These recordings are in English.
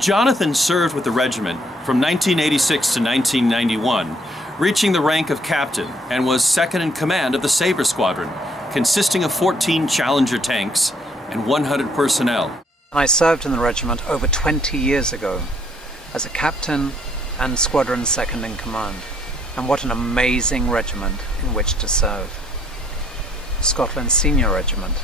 Jonathan served with the regiment from 1986 to 1991, reaching the rank of captain, and was second in command of the Sabre Squadron, consisting of 14 Challenger tanks and 100 personnel. I served in the regiment over 20 years ago as a captain and squadron second in command. And what an amazing regiment in which to serve. Scotland's senior regiment.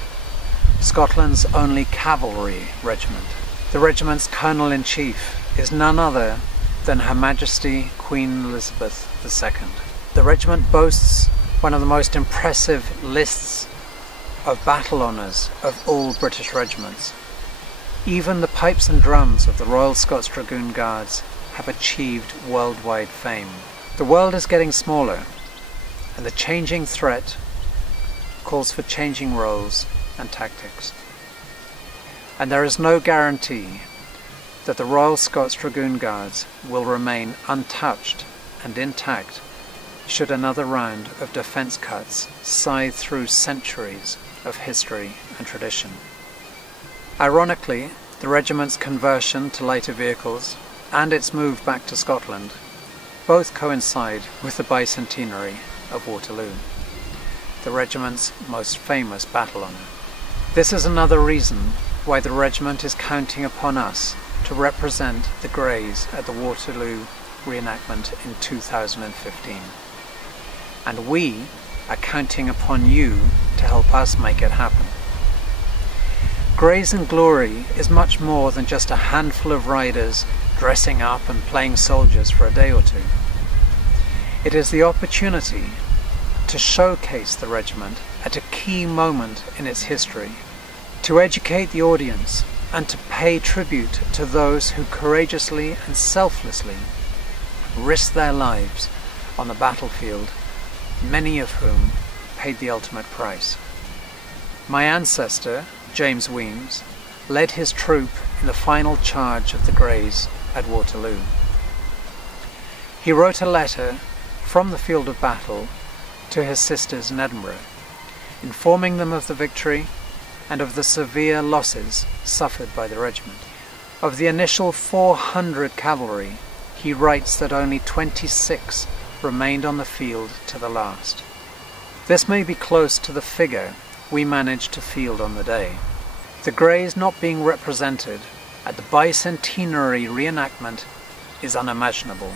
Scotland's only cavalry regiment. The regiment's Colonel-in-Chief is none other than Her Majesty Queen Elizabeth II. The regiment boasts one of the most impressive lists of battle honours of all British regiments. Even the pipes and drums of the Royal Scots Dragoon Guards have achieved worldwide fame. The world is getting smaller, and the changing threat calls for changing roles and tactics. And there is no guarantee that the Royal Scots Dragoon Guards will remain untouched and intact should another round of defence cuts scythe through centuries of history and tradition. Ironically, the regiment's conversion to lighter vehicles and its move back to Scotland both coincide with the bicentenary of Waterloo, the regiment's most famous battle honour. This is another reason why the regiment is counting upon us to represent the Greys at the Waterloo reenactment in 2015. And we are counting upon you to help us make it happen. Greys and Glory is much more than just a handful of riders dressing up and playing soldiers for a day or two. It is the opportunity to showcase the regiment at a key moment in its history, to educate the audience and to pay tribute to those who courageously and selflessly risked their lives on the battlefield, many of whom paid the ultimate price. My ancestor, James Weems, led his troop in the final charge of the Greys at Waterloo. He wrote a letter from the field of battle to his sisters in Edinburgh, informing them of the victory and of the severe losses suffered by the regiment. Of the initial 400 cavalry, he writes that only 26 remained on the field to the last. This may be close to the figure we managed to field on the day. The Greys not being represented at the bicentenary reenactment is unimaginable.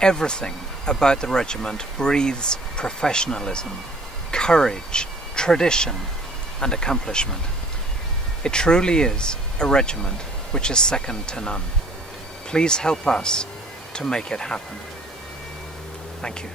Everything about the regiment breathes professionalism, courage, tradition, and accomplishment. It truly is a regiment which is second to none. Please help us to make it happen. Thank you.